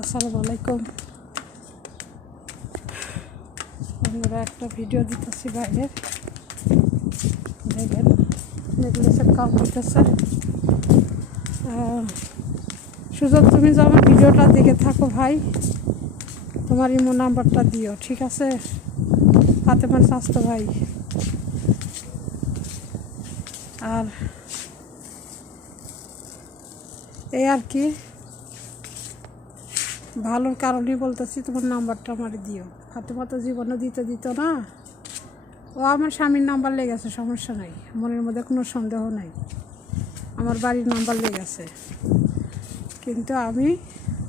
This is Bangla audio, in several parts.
আসসালামু আলাইকুম বন্ধুরা, একটা ভিডিও দিতেছি বাইরের। দেখেন নেকলেসের কাম হইতেছে। সুযোগ তুমি যে আমার ভিডিওটা দেখে থাকো ভাই, তোমার ইমো নাম্বারটা দিও, ঠিক আছে? ফাতেমার স্বাস্থ্য ভাই। আর এই আর কি, ভালোর কারণেই বলতেছি, তোমার নাম্বারটা আমার দিও। ফাতেমা তো জীবনে দিত না, ও আমার স্বামীর নাম্বার লেগেছে, সমস্যা নাই, মনের মধ্যে কোনো সন্দেহ নাই, আমার বাড়ির নাম্বার লেগেছে। কিন্তু আমি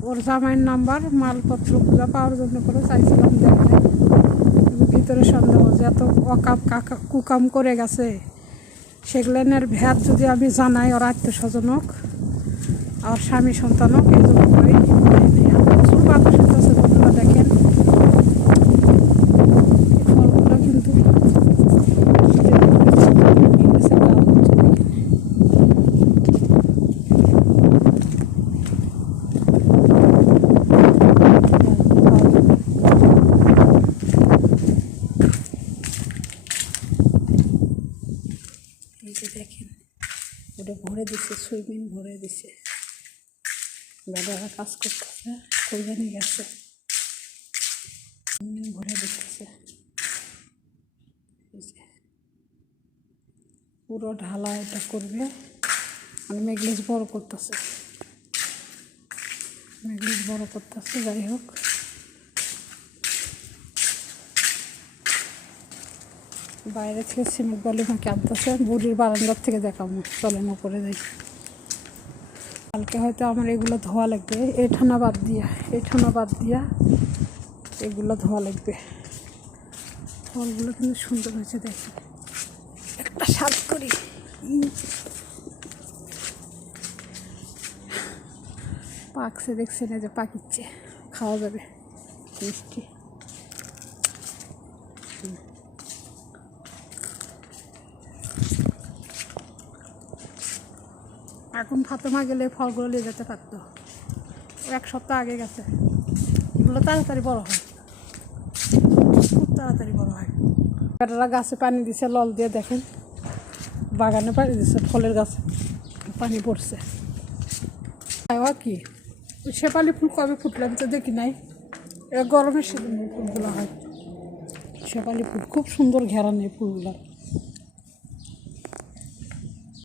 ওর জামাইয়ের নাম্বার মালপত্র খুঁজে পাওয়ার জন্য করে চাইছিলাম, দেখে ভিতরে সন্দেহ যে এত কুকাম করে গেছে, সেগুলোর ভ্যাদ যদি আমি জানাই ওর আত্মস্বজনক আর স্বামী সন্তানক, এই জন্য করেই প্রচুর বাতাস হচ্ছে। বন্ধুরা দেখেন ফলগুলো কিন্তু এই যে দেখেন, ওটা ভরে দিছে, সুইমিং ভরে দিছে, দাদারা কাজ করতেছে, কইবে নিয়ে গেছে, সুইমিং ভরে দিতেছে। পুরো ঢালা এটা করবে, মানে নেকলেস বড় করতেছে, যাই হোক। বাইরে থেকে সিমেন্ট বালি মাকে আনতেছে, বুড়ির বারান্দার থেকে দেখাবো, চলেন উপরে যাই। কালকে হয়তো আমার এগুলো ধোয়া লাগবে, এই ঠান্ডা বাদ দিয়া এগুলো ধোয়া লাগবে। ফলগুলো কিন্তু সুন্দর হয়েছে, দেখি একটা স্বাদ করি। পাকছে, দেখছি না যে পাকিচ্ছে, খাওয়া যাবে, মিষ্টি। এখন ফাতেমা গেলে ফলগুলো নিয়ে যেতে পারতো, এক সপ্তাহ আগে গেছে। এগুলো তাড়াতাড়ি বড় হয়, খুব তাড়াতাড়ি বড় হয়। বেটারা গাছে পানি দিছে, লল দিয়ে দেখেন, বাগানে পানি দিছে, ফলের গাছে পানি পড়ছে। কি শেফালি ফুল কবে ফুটলে আমি তো দেখি নাই, গরমের সিজনে ফুলগুলো হয়। শেফালি ফুল খুব সুন্দর ঘেরা নেই ফুলগুলো।